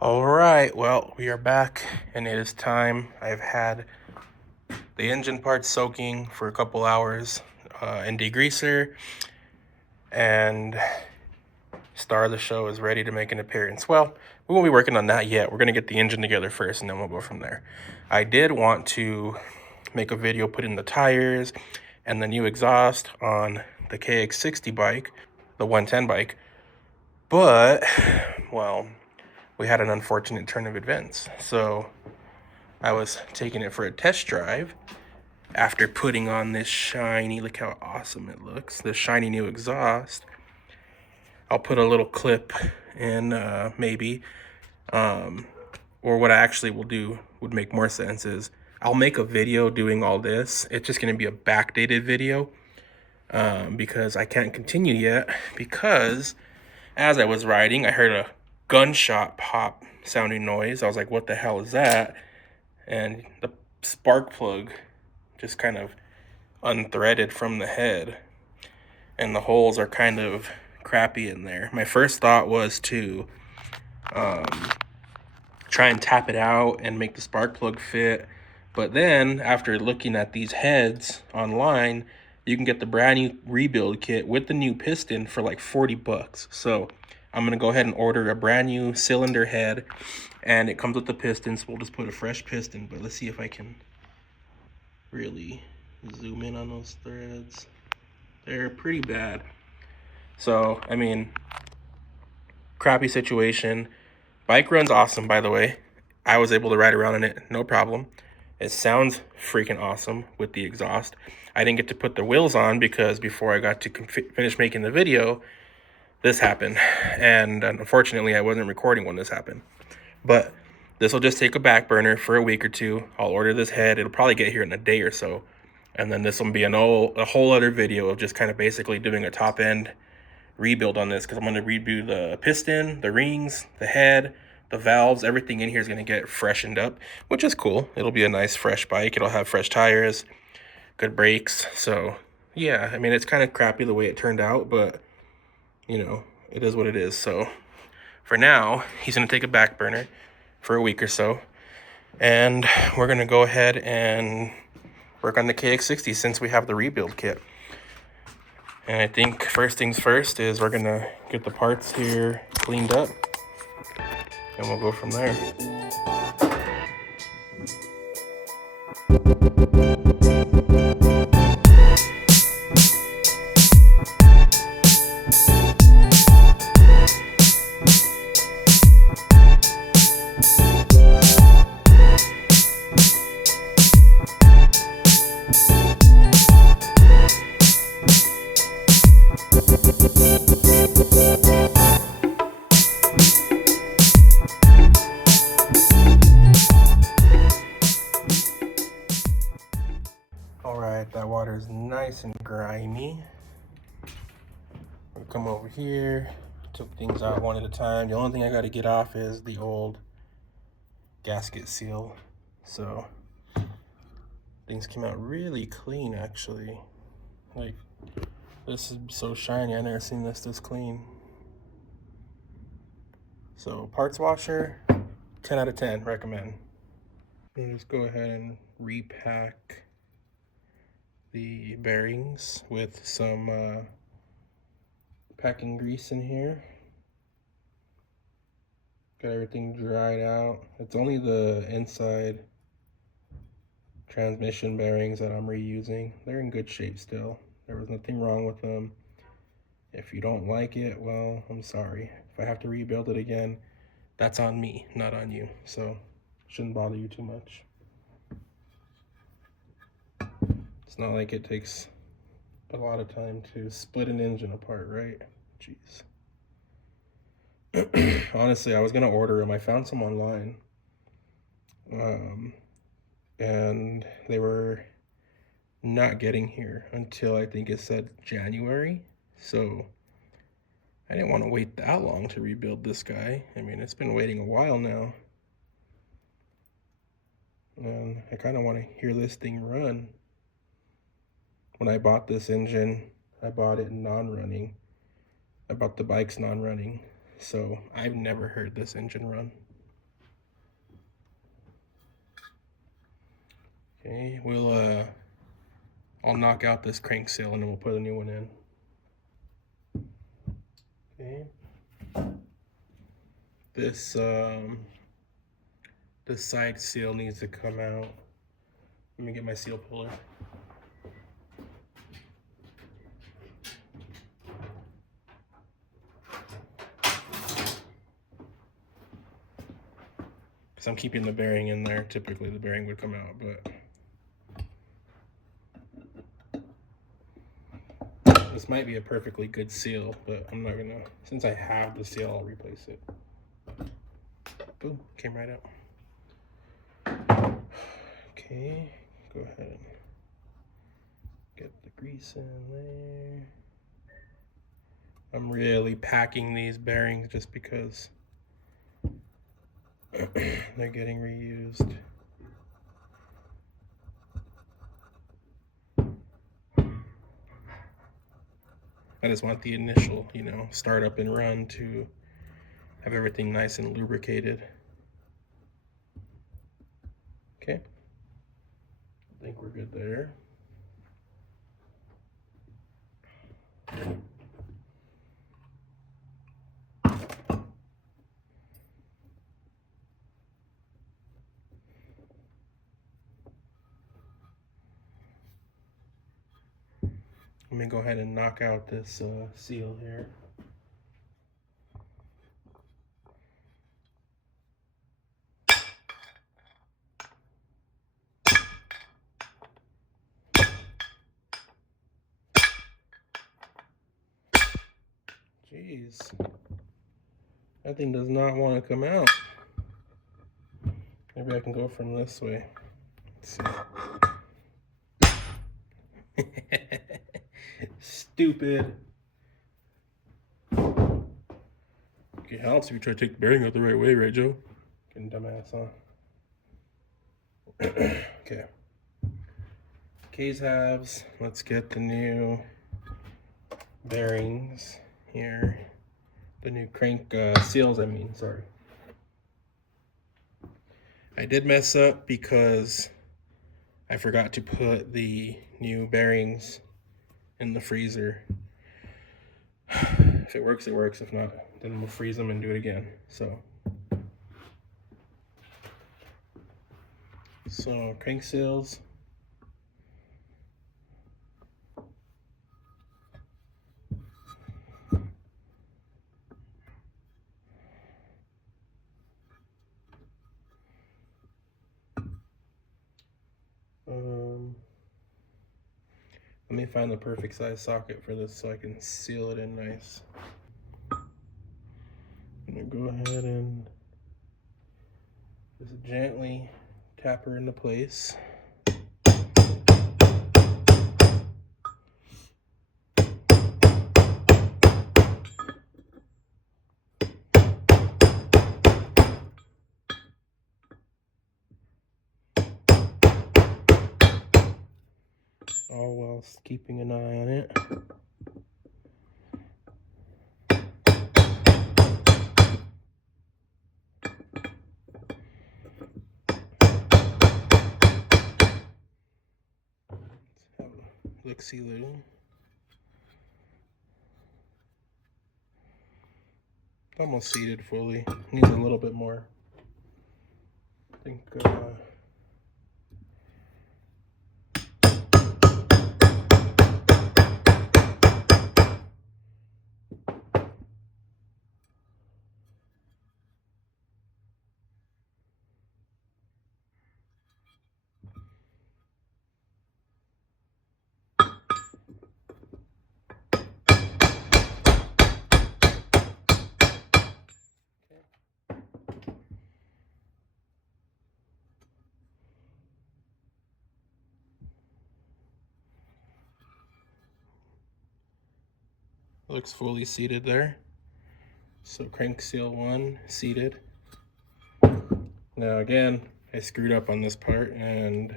All right, well, we are back and it is time. I've had the engine parts soaking for a couple hours in degreaser, and star of the show is ready to make an appearance. Well, we won't be working on that yet. We're going to get the engine together first and then we'll go from there. I did want to make a video putting the tires and the new exhaust on the kx60 bike, the 110 bike, but, well, we had an unfortunate turn of events. So I was taking it for a test drive after putting on this shiny, look how awesome it looks, this shiny new exhaust. I'll put a little clip in maybe, or what I actually will do would make more sense is I'll make a video doing all this. It's just gonna be a backdated video because I can't continue yet, because as I was riding, I heard a gunshot pop sounding noise. I was like, what the hell is that? And the spark plug just kind of unthreaded from the head, and the holes are kind of crappy in there. My first thought was to try and tap it out and make the spark plug fit, but then after looking at these heads online, you can get the brand new rebuild kit with the new piston for like 40 bucks. So I'm gonna go ahead and order a brand new cylinder head, and it comes with the pistons. So we'll just put a fresh piston, but let's see if I can really zoom in on those threads. They're pretty bad. So, I mean, crappy situation. Bike runs awesome, by the way. I was able to ride around in it, no problem. It sounds freaking awesome with the exhaust. I didn't get to put the wheels on because before I got to finish making the video, this happened. And unfortunately, I wasn't recording when this happened. But this will just take a back burner for a week or two. I'll order this head. It'll probably get here in a day or so. And then this will be a whole other video of just kind of basically doing a top end rebuild on this, because I'm going to redo the piston, the rings, the head, the valves. Everything in here is going to get freshened up, which is cool. It'll be a nice fresh bike. It'll have fresh tires, good brakes. So yeah, I mean, it's kind of crappy the way it turned out, but you know, it is what it is. So for now, he's going to take a back burner for a week or so, and we're going to go ahead and work on the kx60 since we have the rebuild kit. And I think first things first is we're gonna get the parts here cleaned up, and we'll go from there. Alright, that water is nice and grimy. We'll come over here, took things out one at a time. The only thing I gotta get off is the old gasket seal. So things came out really clean, actually. Like, this is so shiny. I've never seen this clean. So parts washer, 10 out of 10, recommend. And just go ahead and repack the bearings with some packing grease in here. Got everything dried out. It's only the inside transmission bearings that I'm reusing. They're in good shape still. There was nothing wrong with them. If you don't like it, well, I'm sorry. If I have to rebuild it again, that's on me, not on you. So shouldn't bother you too much. It's not like it takes a lot of time to split an engine apart, right? Jeez. Honestly, I was gonna order them. I found some online, and they were not getting here until I think it said January. So I didn't want to wait that long to rebuild this guy. I mean, it's been waiting a while now, and I kind of want to hear this thing run. When I bought this engine, I bought it non-running. I bought the bikes non-running, so I've never heard this engine run. Okay, I'll knock out this crank seal and then we'll put a new one in. Okay. This side seal needs to come out. Let me get my seal puller. Because I'm keeping the bearing in there. Typically the bearing would come out, but this might be a perfectly good seal, but I'm not gonna, since I have the seal, I'll replace it. Boom, came right out. Okay, go ahead and get the grease in there. I'm really packing these bearings just because they're getting reused. I just want the initial, start up and run to have everything nice and lubricated. Okay, I think we're good there. Let me go ahead and knock out this seal here. Jeez, that thing does not want to come out. Maybe I can go from this way. Let's see. Stupid. It helps if you try to take the bearing out the right way, right, Joe? Getting dumbass, huh? Okay. Case halves. Let's get the new bearings here. The new crank seals, sorry. I did mess up because I forgot to put the new bearings in the freezer. If it works, it works. If not, then we'll freeze them and do it again. So crank seals. Let me find the perfect size socket for this so I can seal it in nice. I'm gonna go ahead and just gently tap her into place. All whilst keeping an eye on it. Let's have a look-see-loo. Almost seated fully. Needs a little bit more. I think looks fully seated there. So crank seal 1 seated. Now again, I screwed up on this part and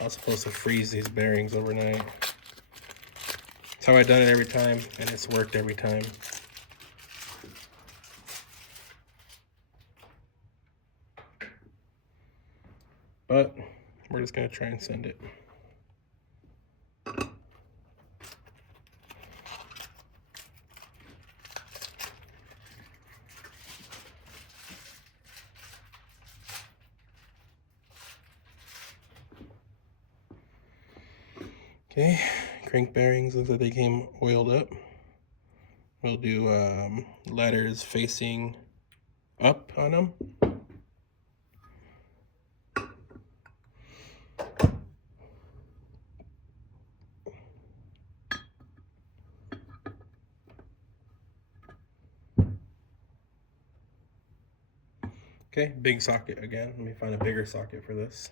I was supposed to freeze these bearings overnight. That's how I've done it every time and it's worked every time. But we're just gonna try and send it. Okay, crank bearings, looks like they came oiled up. We'll do letters facing up on them. Okay, big socket again. Let me find a bigger socket for this.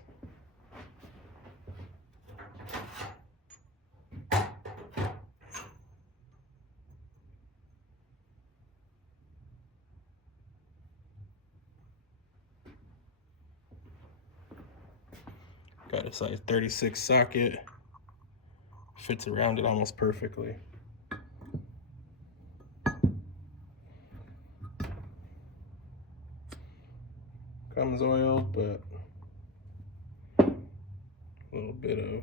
Got a size 36 socket. Fits around it almost perfectly. Comes oiled, but a little bit of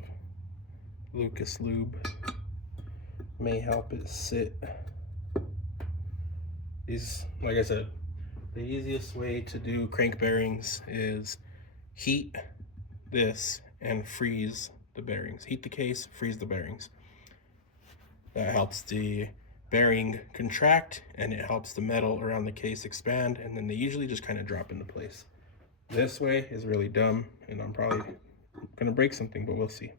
Lucas lube may help it sit. These, like I said, the easiest way to do crank bearings is heat this and freeze the bearings. Heat the case, freeze the bearings. That helps the bearing contract and it helps the metal around the case expand, and then they usually just kind of drop into place. This way is really dumb, and I'm probably gonna break something, but we'll see.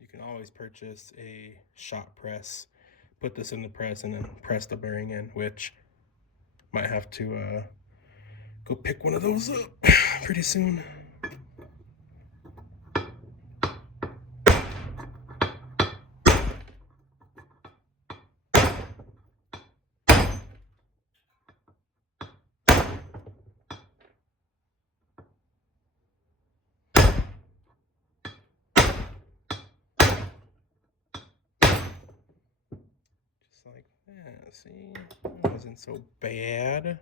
You can always purchase a shot press, put this in the press, and then press the bearing in, which might have to go pick one of those up pretty soon. Like that, see? That wasn't so bad.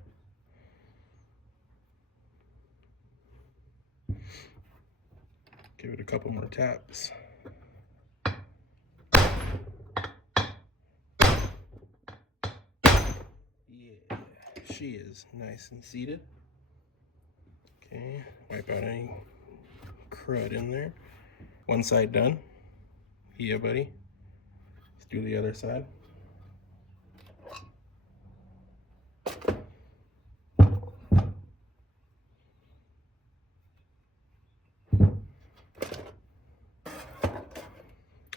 Give it a couple more taps. Yeah, she is nice and seated. Okay, wipe out any crud in there. One side done. Yeah, buddy. Let's do the other side.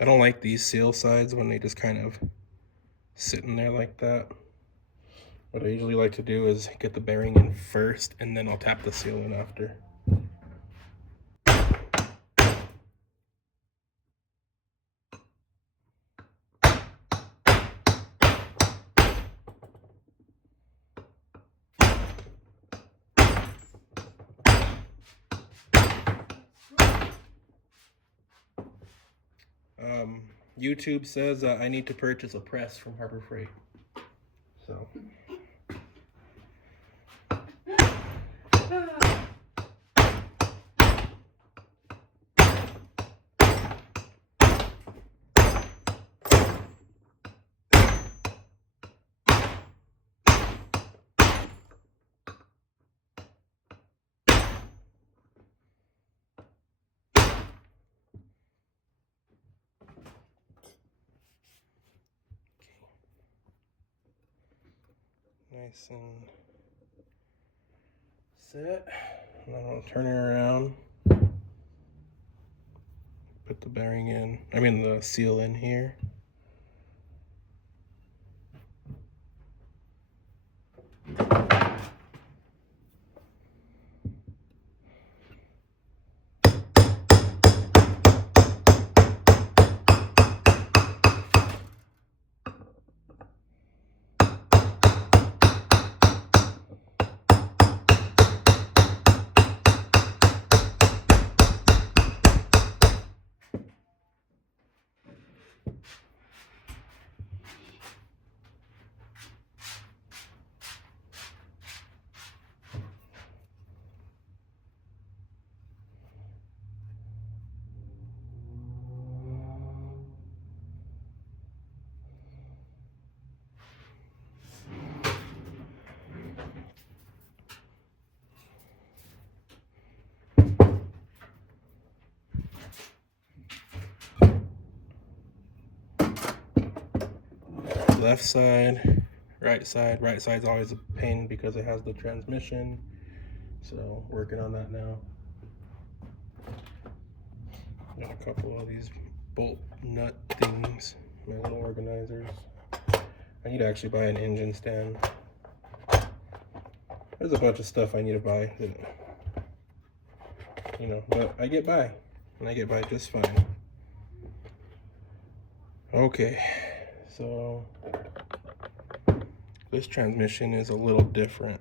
I don't like these seal sides when they just kind of sit in there like that. What I usually like to do is get the bearing in first, and then I'll tap the seal in after. YouTube says I need to purchase a press from Harbor Freight. So. Nice and set. And then I'll turn it around. Put the bearing in, the seal in here. left side, right side. Right side's always a pain because it has the transmission. So working on that now. Got a couple of these bolt nut things, my little organizers. I need to actually buy an engine stand. There's a bunch of stuff I need to buy that, you know, but I get by, and I get by just fine. Okay, so this transmission is a little different.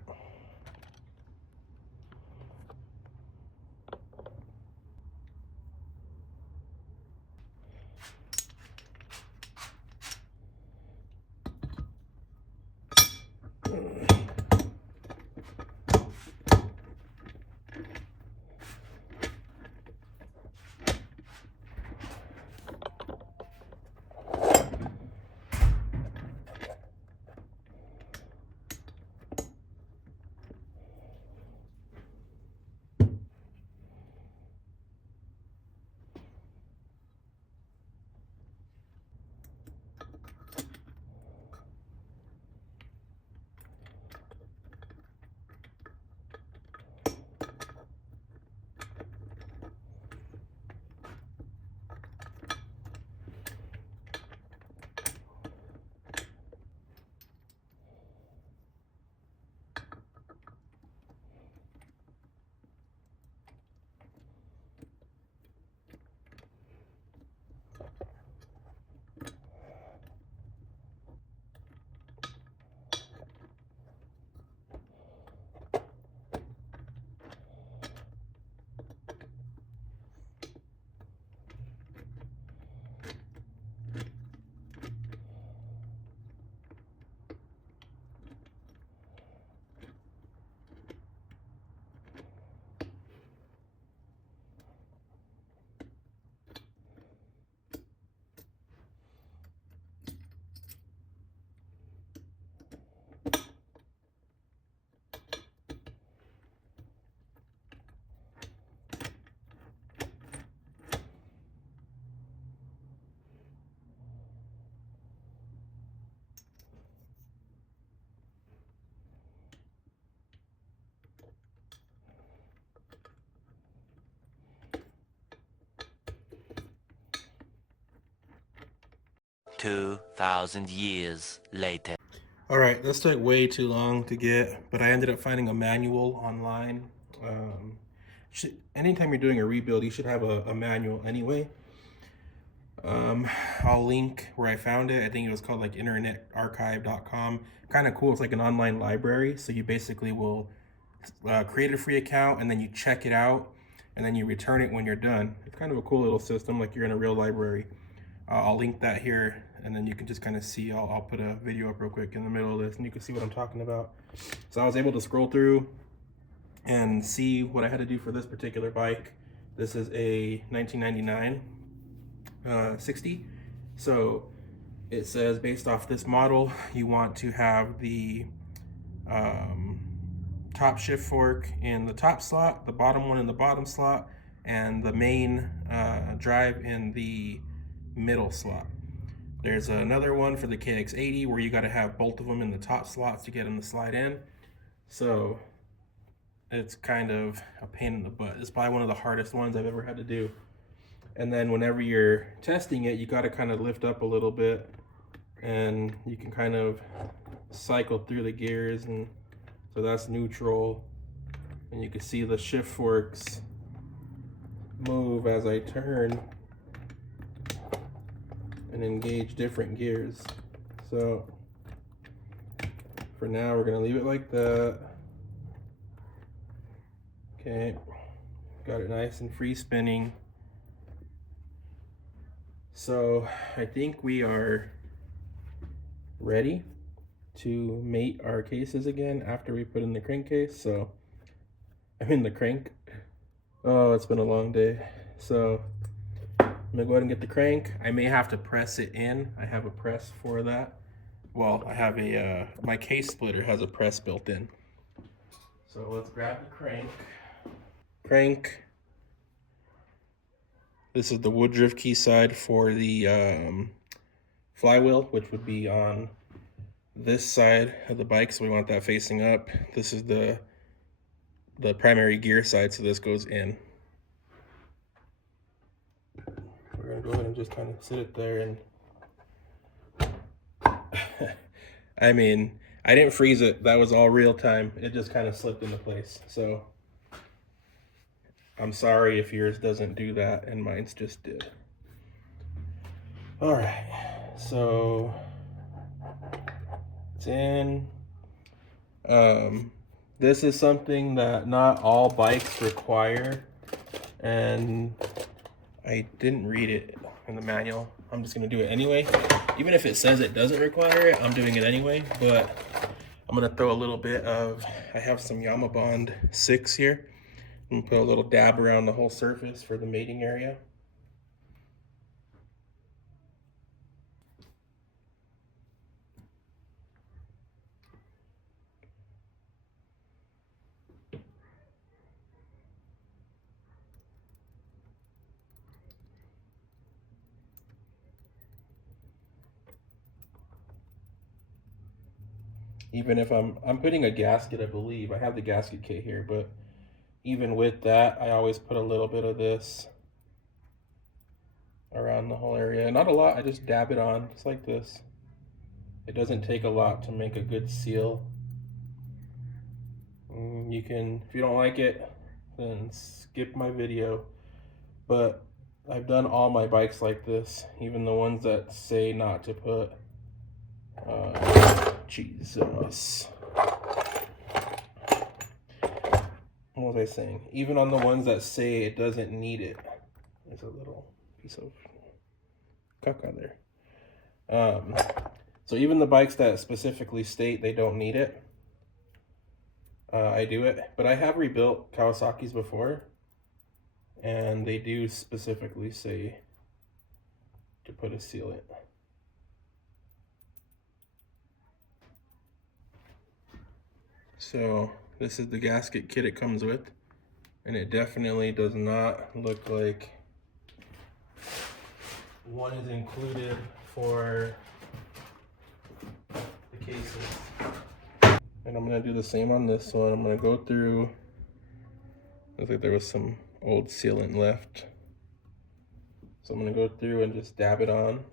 $2,000 later. All right, this took way too long to get, but I ended up finding a manual online. Anytime you're doing a rebuild, you should have a manual anyway. I'll link where I found it. I think it was called like internetarchive.com. Kind of cool. It's like an online library. So you basically will create a free account and then you check it out and then you return it when you're done. It's kind of a cool little system, like you're in a real library. I'll link that here and then you can just kind of see. I'll put a video up real quick in the middle of this and you can see what I'm talking about. So I was able to scroll through and see what I had to do for this particular bike. This is a 1999 60. So it says based off this model, you want to have the top shift fork in the top slot, the bottom one in the bottom slot, and the main drive in the middle slot. There's another one for the kx60 where you got to have both of them in the top slots to get them to slide in. So it's kind of a pain in the butt. It's probably one of the hardest ones I've ever had to do. And then whenever you're testing it, you got to kind of lift up a little bit and you can kind of cycle through the gears, and so that's neutral. And you can see the shift forks move as I turn and engage different gears. So for now, we're gonna leave it like that. Okay, got it nice and free spinning. So I think we are ready to mate our cases again after we put in the crankcase. So I'm in the crank. Oh, it's been a long day. So I'm gonna go ahead and get the crank. I may have to press it in. I have a press for that. Well, I have a, my case splitter has a press built in. So let's grab the crank. Crank. This is the Woodruff key side for the flywheel, which would be on this side of the bike, so we want that facing up. This is the primary gear side, so this goes in. We're gonna go ahead and just kind of sit it there, and I mean, I didn't freeze it. That was all real time. It just kind of slipped into place. So I'm sorry if yours doesn't do that and mine's just did. All right, so it's in. This is something that not all bikes require, and I didn't read it in the manual. I'm just gonna do it anyway. Even if it says it doesn't require it, I'm doing it anyway, but I'm gonna throw a little bit of, I have some Yamabond 6 here. I'm gonna put a little dab around the whole surface for the mating area. Even if I'm putting a gasket, I believe. I have the gasket kit here, but even with that, I always put a little bit of this around the whole area. Not a lot, I just dab it on, just like this. It doesn't take a lot to make a good seal. You can, if you don't like it, then skip my video. But I've done all my bikes like this, even the ones that say not to put. Jesus. What was I saying? Even on the ones that say it doesn't need it. There's a little piece of caca there. So even the bikes that specifically state they don't need it, I do it. But I have rebuilt Kawasaki's before, and they do specifically say to put a sealant. So this is the gasket kit it comes with, and it definitely does not look like one is included for the cases. And I'm gonna do the same on this one. I'm gonna go through, looks like there was some old sealant left. So I'm gonna go through and just dab it on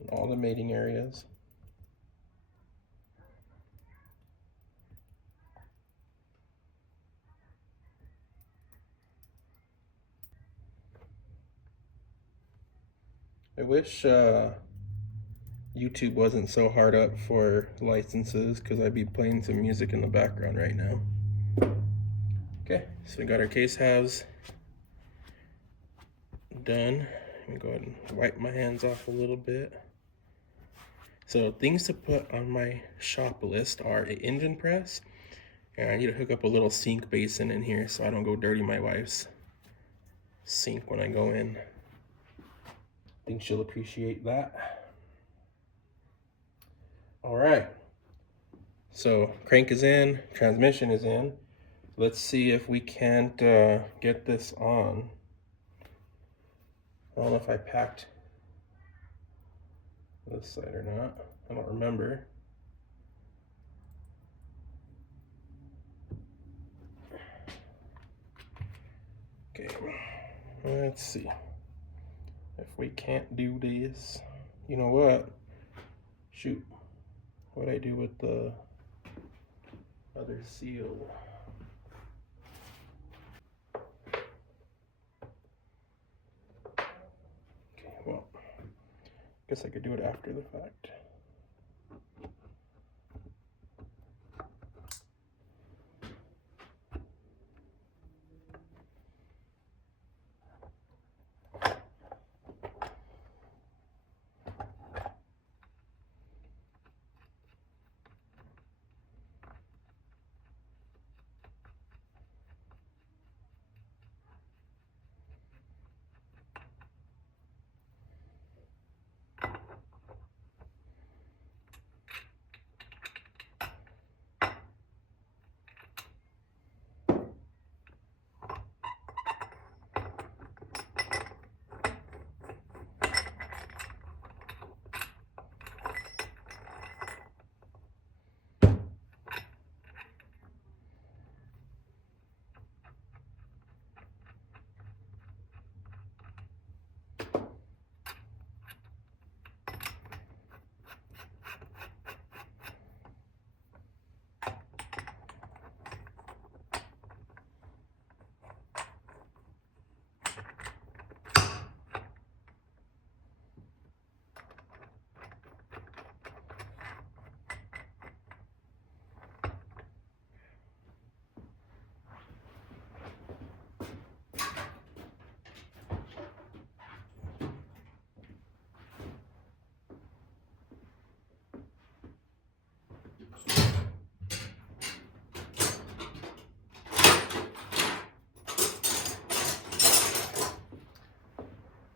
in all the mating areas. I wish YouTube wasn't so hard up for licenses, because I'd be playing some music in the background right now. Okay, so we got our case halves done. I'm gonna go ahead and wipe my hands off a little bit. So things to put on my shop list are an engine press, and I need to hook up a little sink basin in here so I don't go dirty my wife's sink when I go in. I think she'll appreciate that. All right, so crank is in, transmission is in. Let's see if we can't get this on. I don't know if I packed this side or not. I don't remember. Okay, let's see if we can't do this. You know what? Shoot, what'd I do with the other seal? Okay, well, guess I could do it after the fact.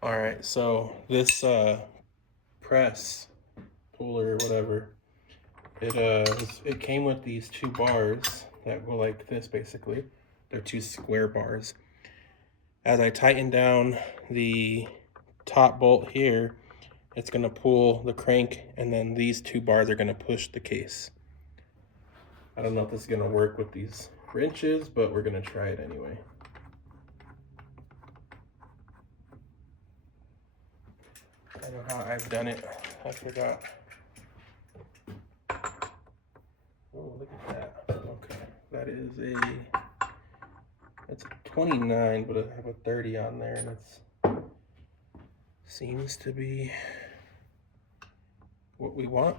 All right, so this press puller or whatever, it came with these 2 bars that go like this. Basically, they're 2 square bars. As I tighten down the top bolt here, it's going to pull the crank, and then these 2 bars are going to push the case. I don't know if this is going to work with these wrenches, but we're going to try it anyway. I don't know how I've done it. I forgot. Oh, look at that. Okay, that is it's a 29, but I have a 30 on there, and it's seems to be what we want.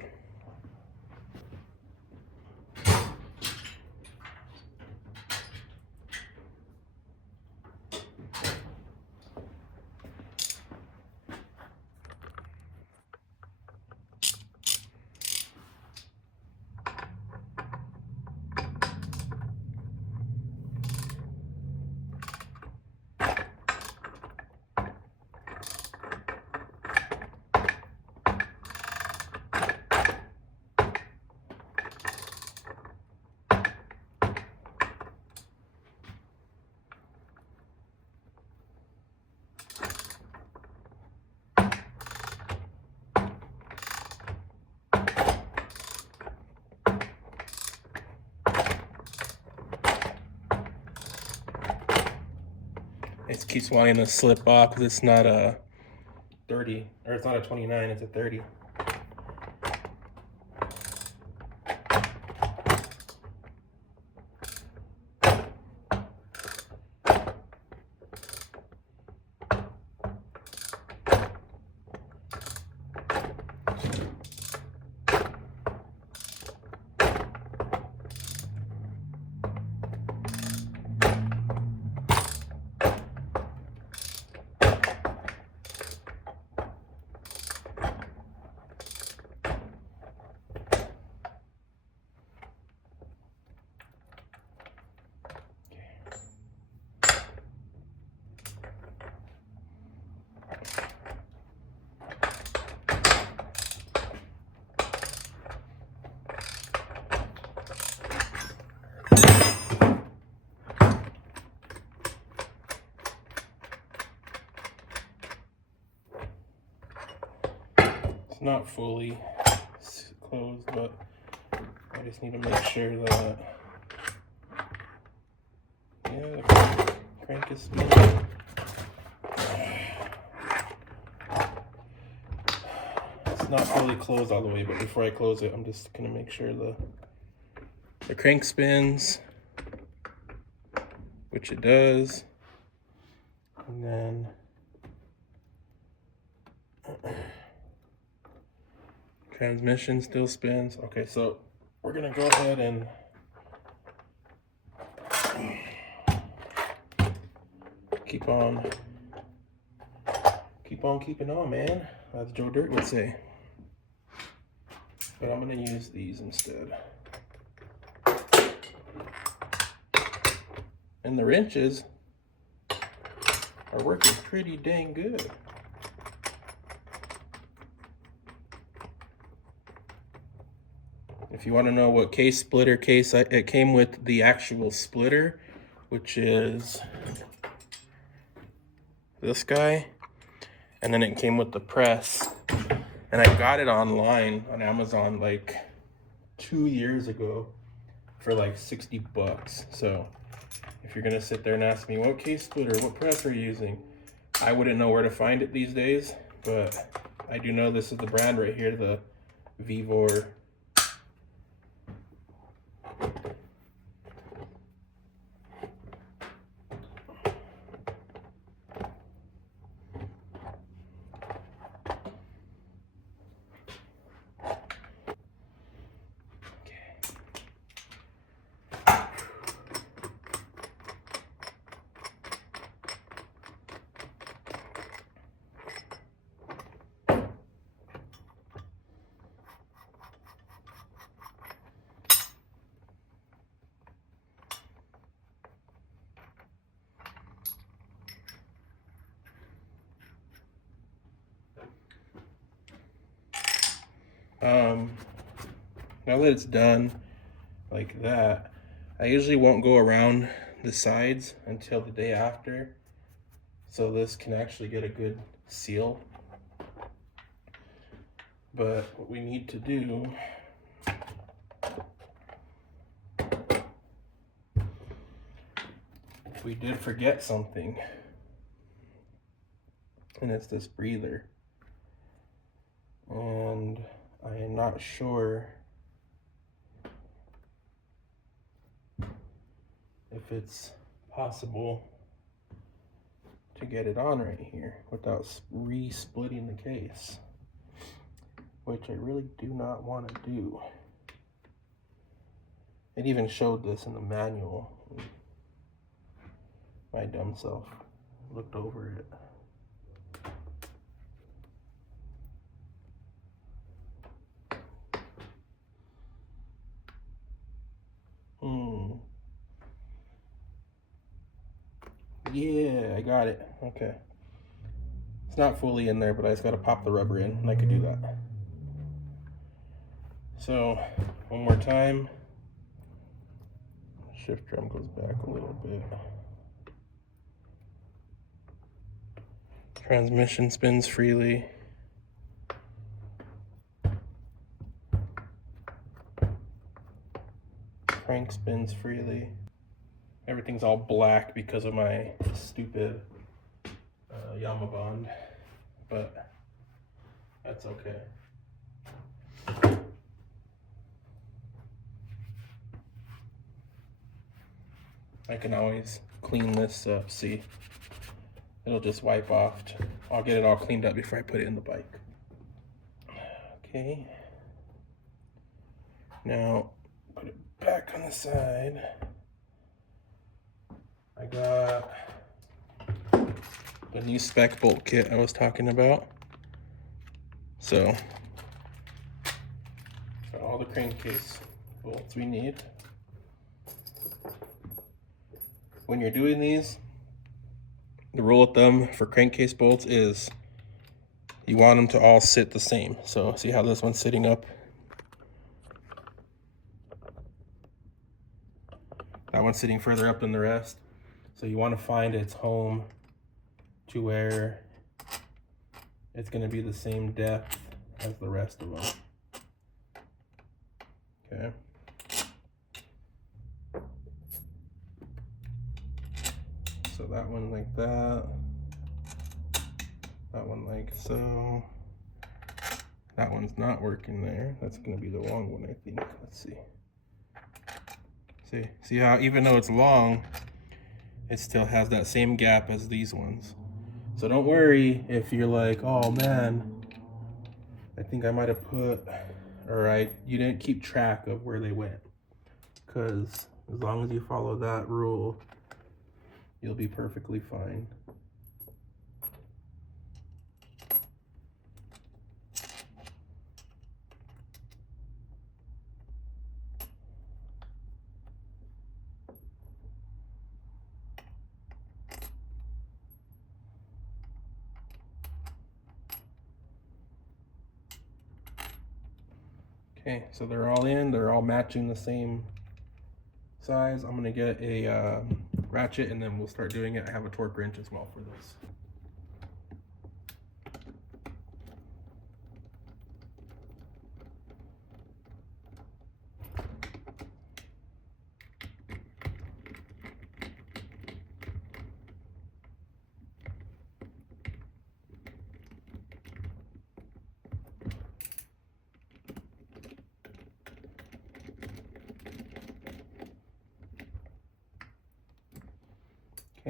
It keeps wanting to slip off because it's not a 30, or it's not a 29, it's a 30. It's not fully closed, but I just need to make sure that, yeah, the crank is spinning. It's not fully closed all the way, but before I close it, I'm just gonna make sure the crank spins, which it does, and then transmission still spins. Okay, so we're gonna go ahead and keep on keeping on, man, as Joe Dirt would say. But I'm gonna use these instead. And the wrenches are working pretty dang good. If you want to know what case splitter case, it came with the actual splitter, which is this guy, and then it came with the press. And I got it online on Amazon like 2 years ago for like 60 bucks. So if you're gonna sit there and ask me what case splitter, what press are you using, I wouldn't know where to find it these days, but I do know this is the brand right here, the Vivor. Now that it's done like that, I usually won't go around the sides until the day after, so this can actually get a good seal. But what we need to do we did forget something, and it's this breather, and I am not sure if it's possible to get it on right here without re-splitting the case, which I really do not want to do. It even showed this in the manual. My dumb self looked over it. Yeah, I got it. Okay. It's not fully in there, but I just got to pop the rubber in, and I could do that. So, one more time. Shift drum goes back a little bit. Transmission spins freely. Crank spins freely. Everything's all black because of my stupid Yamabond, but that's okay. I can always clean this up, see? It'll just wipe off. I'll get it all cleaned up before I put it in the bike. Okay. Now, put it back on the side. I got the new spec bolt kit I was talking about. So, got all the crankcase bolts we need. When you're doing these, the rule of thumb for crankcase bolts is you want them to all sit the same. So see how this one's sitting up? That one's sitting further up than the rest. So you want to find its home to where it's going to be the same depth as the rest of them. Okay. So that one like that. That one like so. That one's not working there. That's going to be the long one, I think. Let's see. See how even though it's long, it still has that same gap as these ones. So don't worry if you're like, oh man, I think I might have put, or you didn't keep track of where they went. Because as long as you follow that rule, you'll be perfectly fine. Okay, so they're all in, they're all matching the same size. I'm gonna get a ratchet and then we'll start doing it. I have a torque wrench as well for this.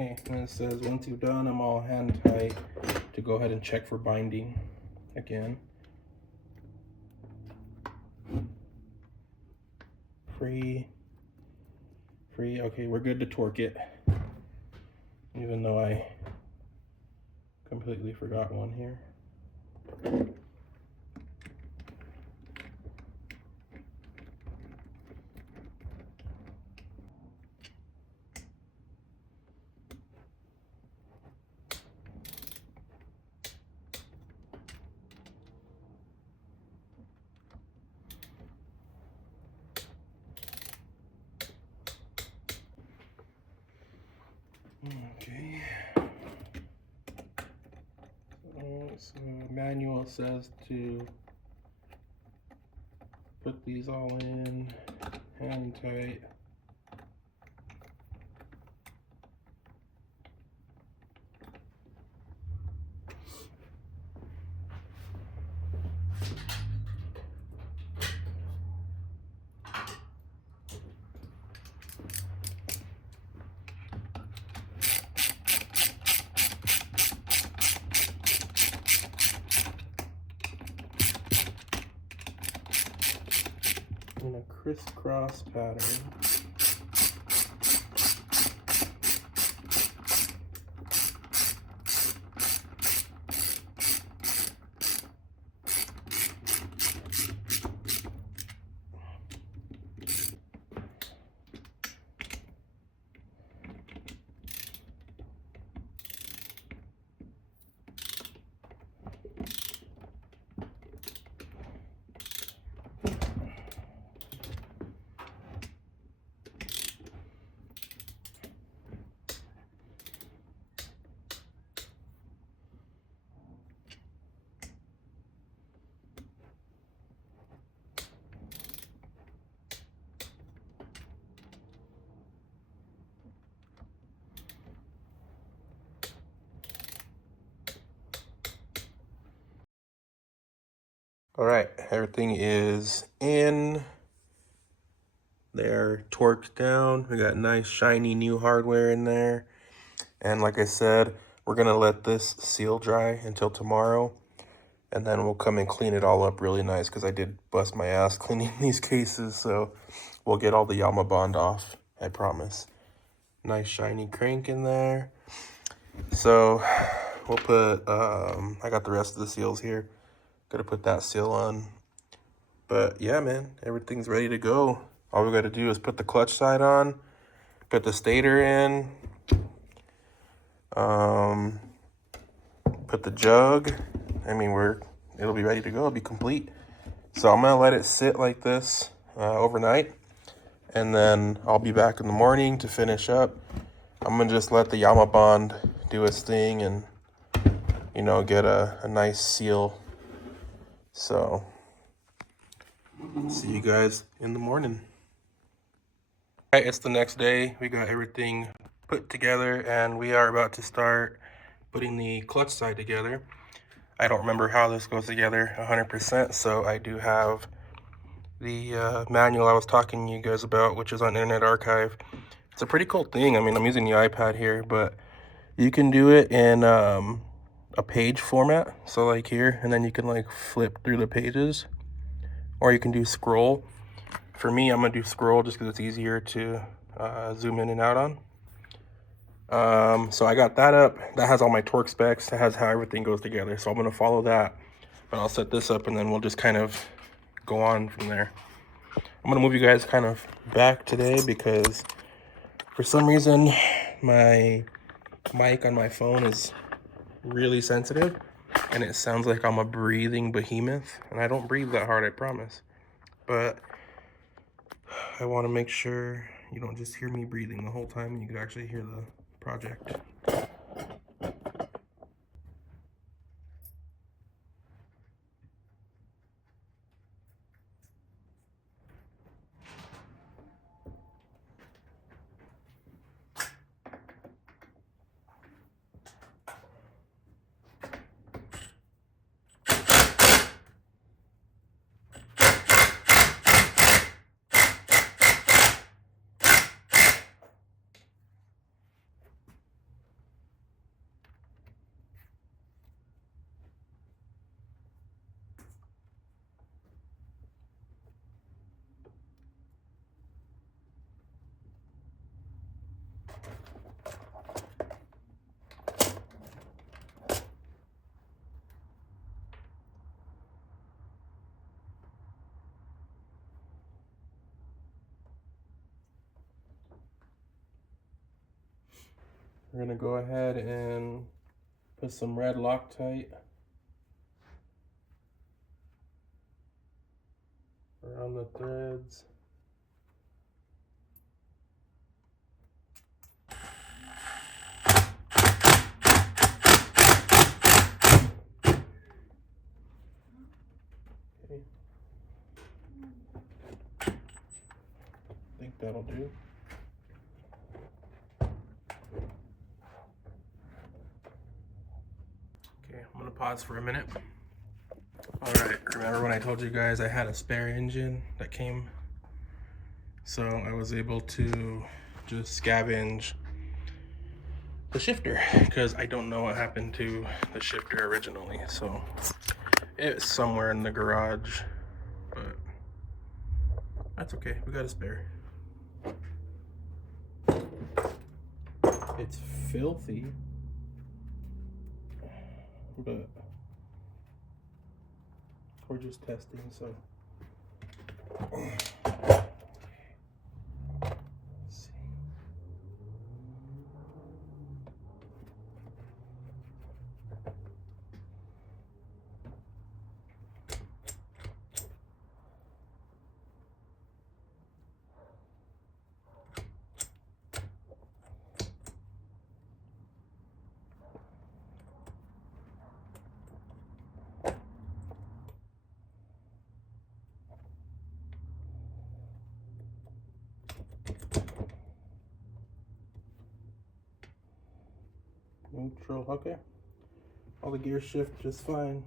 Okay, and it says once you've done them all hand tight, to go ahead and check for binding again. Free. Okay, we're good to torque it, even though I completely forgot one here. Okay. So manual says to put these all in hand tight. In a crisscross pattern. All right, everything is in. They're torqued down. We got nice shiny new hardware in there. And like I said, we're gonna let this seal dry until tomorrow. And then we'll come and clean it all up really nice because I did bust my ass cleaning these cases. So we'll get all the Yama bond off, I promise. Nice shiny crank in there. So we'll put, I got the rest of the seals here. Gotta put that seal on. But yeah, man, everything's ready to go. All we gotta do is put the clutch side on, put the stator in, put the jug. I mean, it'll be ready to go, it'll be complete. So I'm gonna let it sit like this overnight, and then I'll be back in the morning to finish up. I'm gonna just let the Yama bond do its thing and, you know, get a nice seal. So see you guys in the morning. All right, it's the next day. We got everything put together and we are about to start putting the clutch side together. I don't remember how this goes together 100%, so I do have the manual I was talking to you guys about, which is on Internet Archive. It's a pretty cool thing. I mean, I'm using the iPad here, but you can do it in a page format. So like here, and then you can like flip through the pages, or you can do scroll. For me, I'm gonna do scroll just because it's easier to zoom in and out on. So I got that up. That has all my torque specs. That has how everything goes together. So I'm gonna follow that, but I'll set this up and then we'll just kind of go on from there. I'm gonna move you guys kind of back today because for some reason my mic on my phone is really sensitive and it sounds like I'm a breathing behemoth, and I don't breathe that hard, I promise. But I want to make sure you don't just hear me breathing the whole time and you can actually hear the project. We're gonna go ahead and put some red Loctite around the threads. that'll do. Okay, I'm gonna pause for a minute. All right, remember when I told you guys I had a spare engine that came? So I was able to just scavenge the shifter because I don't know what happened to the shifter originally. So it's somewhere in the garage, but that's okay, we got a spare. It's filthy, but we're just testing, so. Let's see. Neutral, okay. All the gears shift just fine.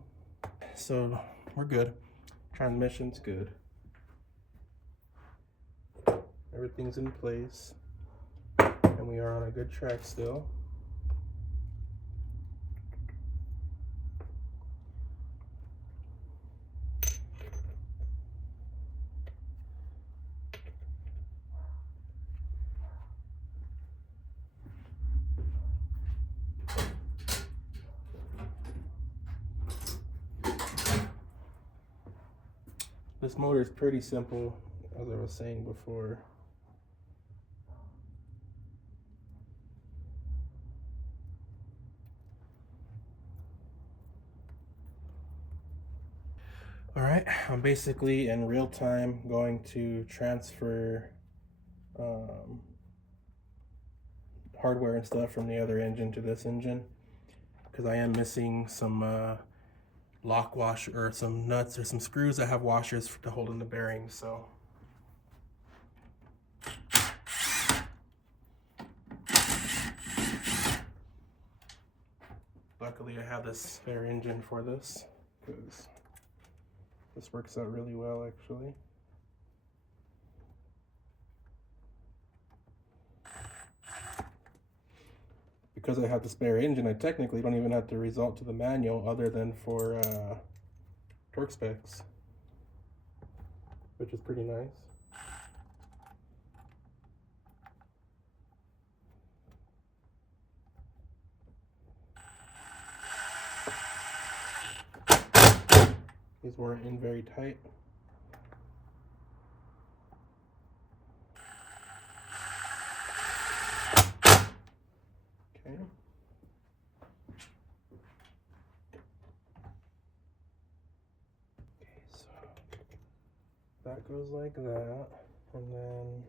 So we're good. Transmission's good. Everything's in place. And we are on a good track still. This motor is pretty simple, as I was saying before. All right, I'm basically in real time going to transfer hardware and stuff from the other engine to this engine because I am missing some lock washer or some nuts or some screws that have washers to hold in the bearings. So luckily I have this spare engine for this because this works out really well actually. Because I have the spare engine, I technically don't even have to resort to the manual other than for torque specs, which is pretty nice. These weren't in very tight. Okay. Okay, so that goes like that, and then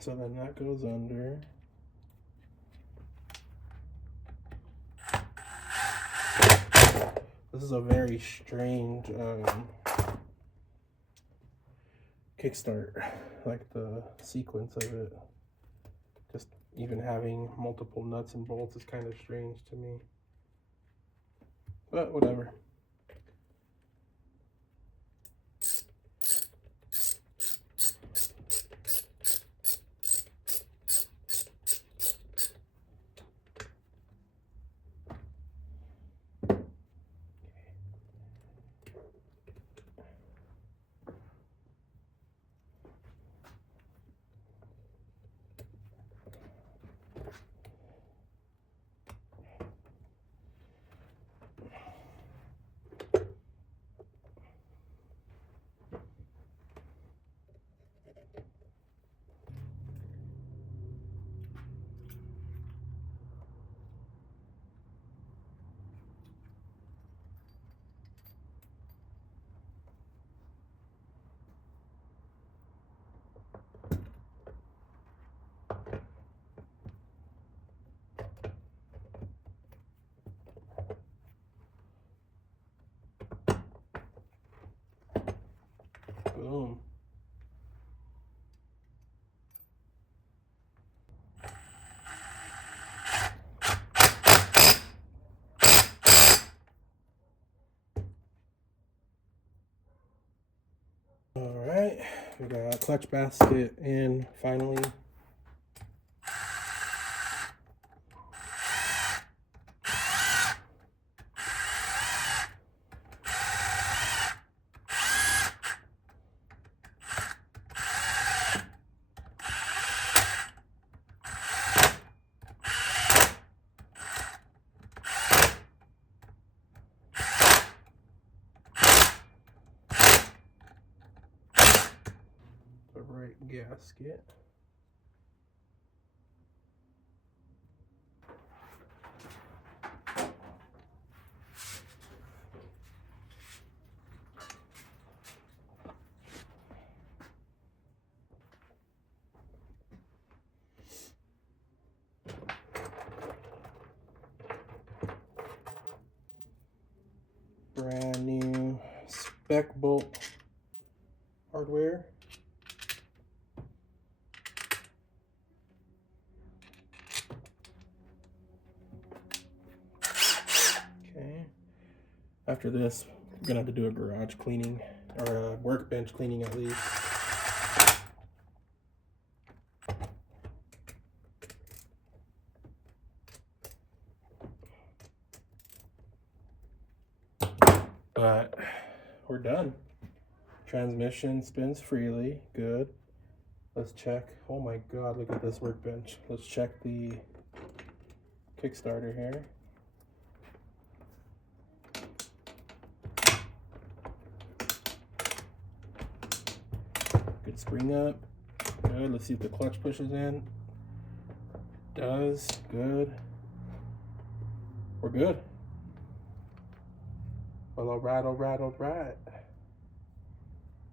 so then that goes under. This is a very strange kickstart, like the sequence of it. Just even having multiple nuts and bolts is kind of strange to me. But whatever. We got clutch basket in finally. The right gasket. Brand new spec bolt hardware. Okay. After this, I'm gonna have to do a garage cleaning or a workbench cleaning at least. But we're done. Transmission spins freely, good. Let's check. Oh my God, look at this workbench. Let's check the Kickstarter here. Good spring up. Good. Let's see if the clutch pushes in. Does. Good. We're good. Well, all right.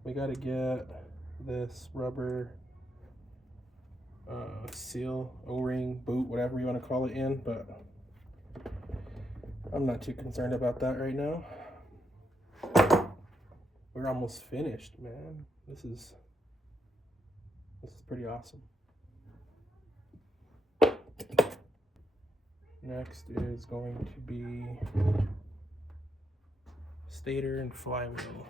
We gotta get this rubber seal, O-ring, boot, whatever you want to call it in, but I'm not too concerned about that right now. We're almost finished, man. This is pretty awesome. Next is going to be stator and flywheel.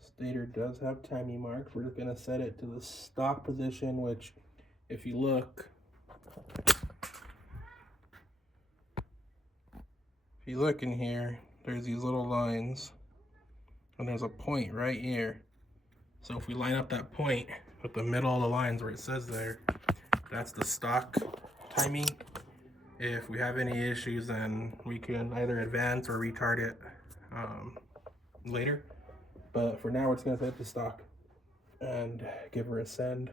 Stator does have timing marks. We're just gonna set it to the stock position, which if you look in here, there's these little lines and there's a point right here. So if we line up that point with the middle of the lines where it says there, that's the stock timing. If we have any issues, then we can either advance or retard it later. But for now, we're just gonna set it to stock and give her a send.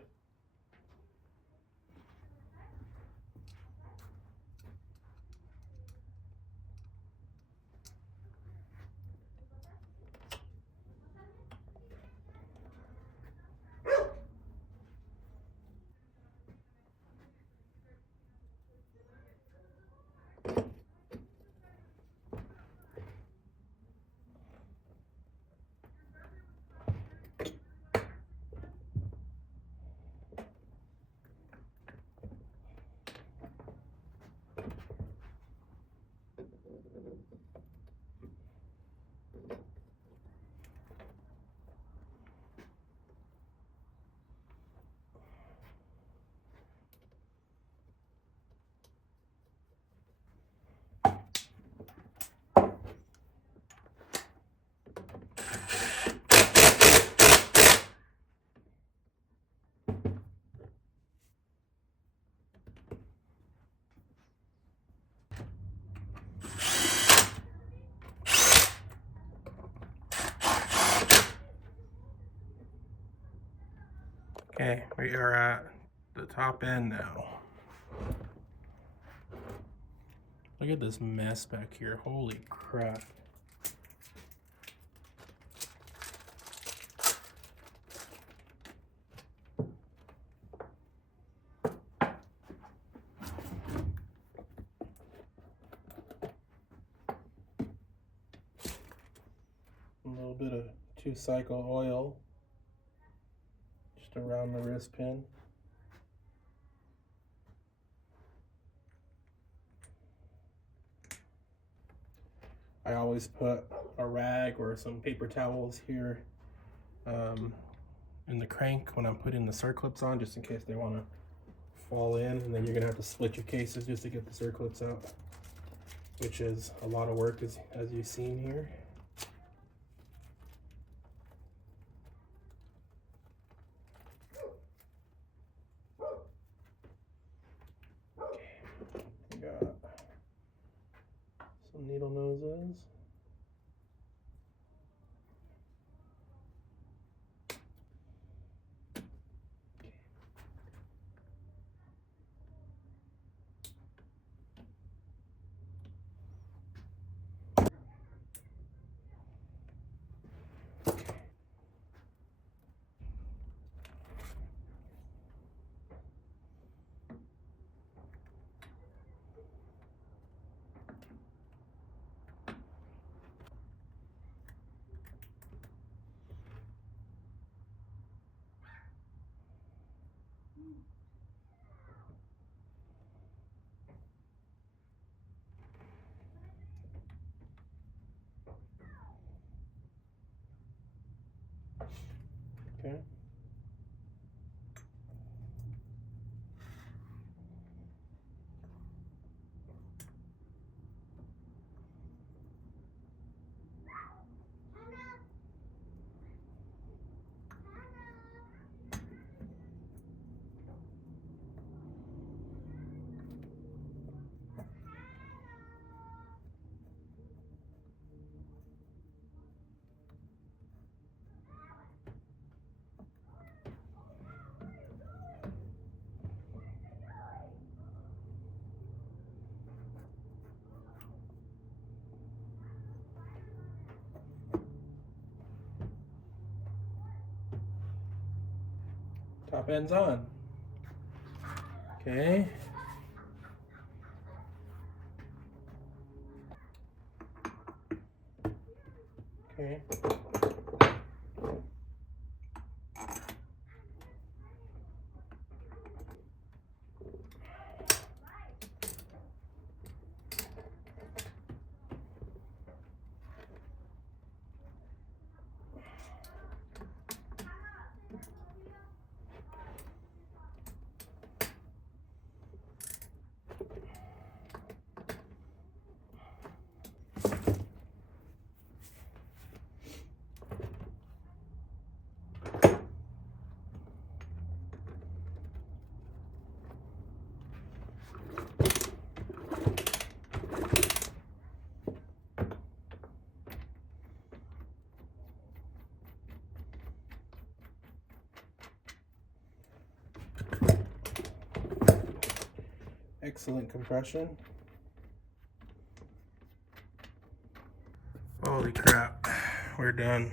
Okay, we are at the top end now. Look at this mess back here. Holy crap. A little bit of 2-cycle oil just around the wrist pin. I always put a rag or some paper towels here in the crank when I'm putting the circlips on, just in case they want to fall in, and then you're gonna have to split your cases just to get the circlips out, which is a lot of work as you've seen here. Okay, we got some needle noses. Okay. Top end's on. Okay. Okay. Excellent compression. Holy crap, we're done.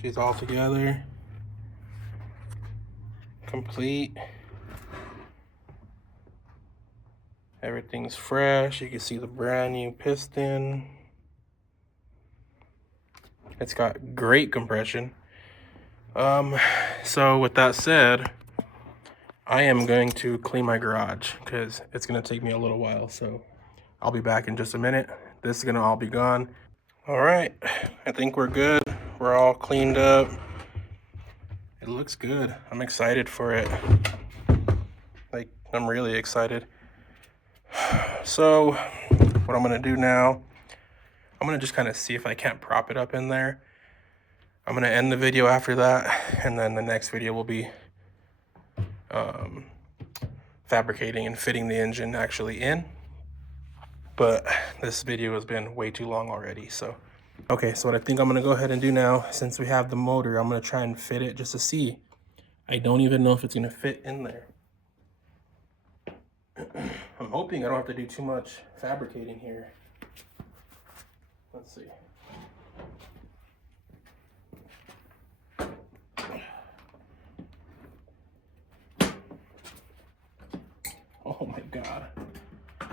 She's all together, complete. Everything's fresh. You can see the brand new piston. It's got great compression. So with that said, I am going to clean my garage because it's gonna take me a little while. So I'll be back in just a minute. This is gonna all be gone. All right, I think we're good. We're all cleaned up. It looks good. I'm excited for it. Like, I'm really excited. So what I'm gonna do now, I'm gonna just kind of see if I can't prop it up in there. I'm gonna end the video after that, and then the next video will be fabricating and fitting the engine actually in. But this video has been way too long already, so. Okay, so what I think I'm gonna go ahead and do now, since we have the motor, I'm gonna try and fit it just to see. I don't even know if it's gonna fit in there. I'm hoping I don't have to do too much fabricating here. Let's see. Oh my God.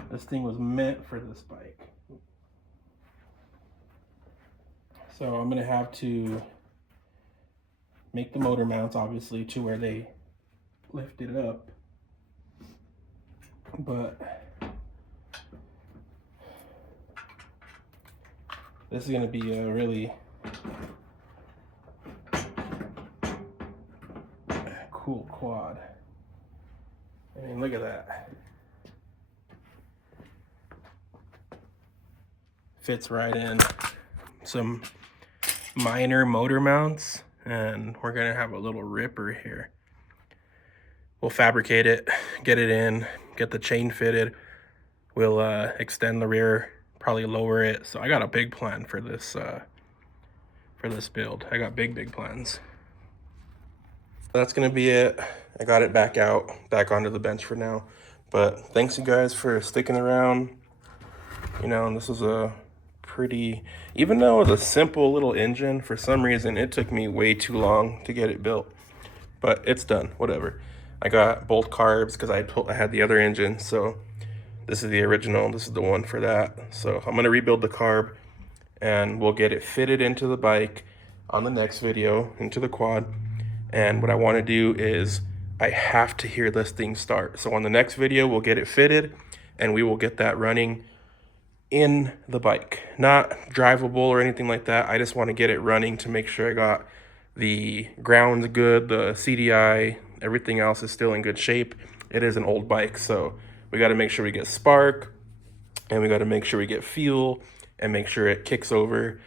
This thing was meant for this bike. So I'm gonna have to make the motor mounts, obviously, to where they lift it up. But This is gonna be a really cool quad. I mean, look at that. Fits right in. Some minor motor mounts, and we're gonna have a little ripper here. We'll fabricate it, get it in, get the chain fitted. We'll extend the rear, probably lower it. So I got a big plan for this build. I got big plans. That's gonna be it. I got it back onto the bench for now. But thanks you guys for sticking around. You know, this is a pretty, even though it was a simple little engine, for some reason it took me way too long to get it built. But it's done, whatever. I got bolt carbs because I had the other engine, so this is the original, this is the one for that. So I'm gonna rebuild the carb and we'll get it fitted into the bike on the next video, into the quad. And what I wanna do is, I have to hear this thing start. So on the next video, we'll get it fitted and we will get that running in the bike. Not drivable or anything like that. I just wanna get it running to make sure I got the ground's good, the CDI, everything else is still in good shape. It is an old bike, so we gotta make sure we get spark, and we gotta make sure we get fuel, and make sure it kicks over.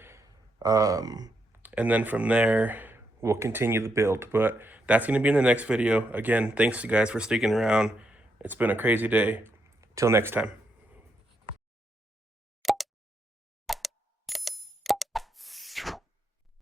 And then from there, we'll continue the build. But that's gonna be in the next video. Again, thanks you guys for sticking around. It's been a crazy day. Till next time.